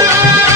Yeah.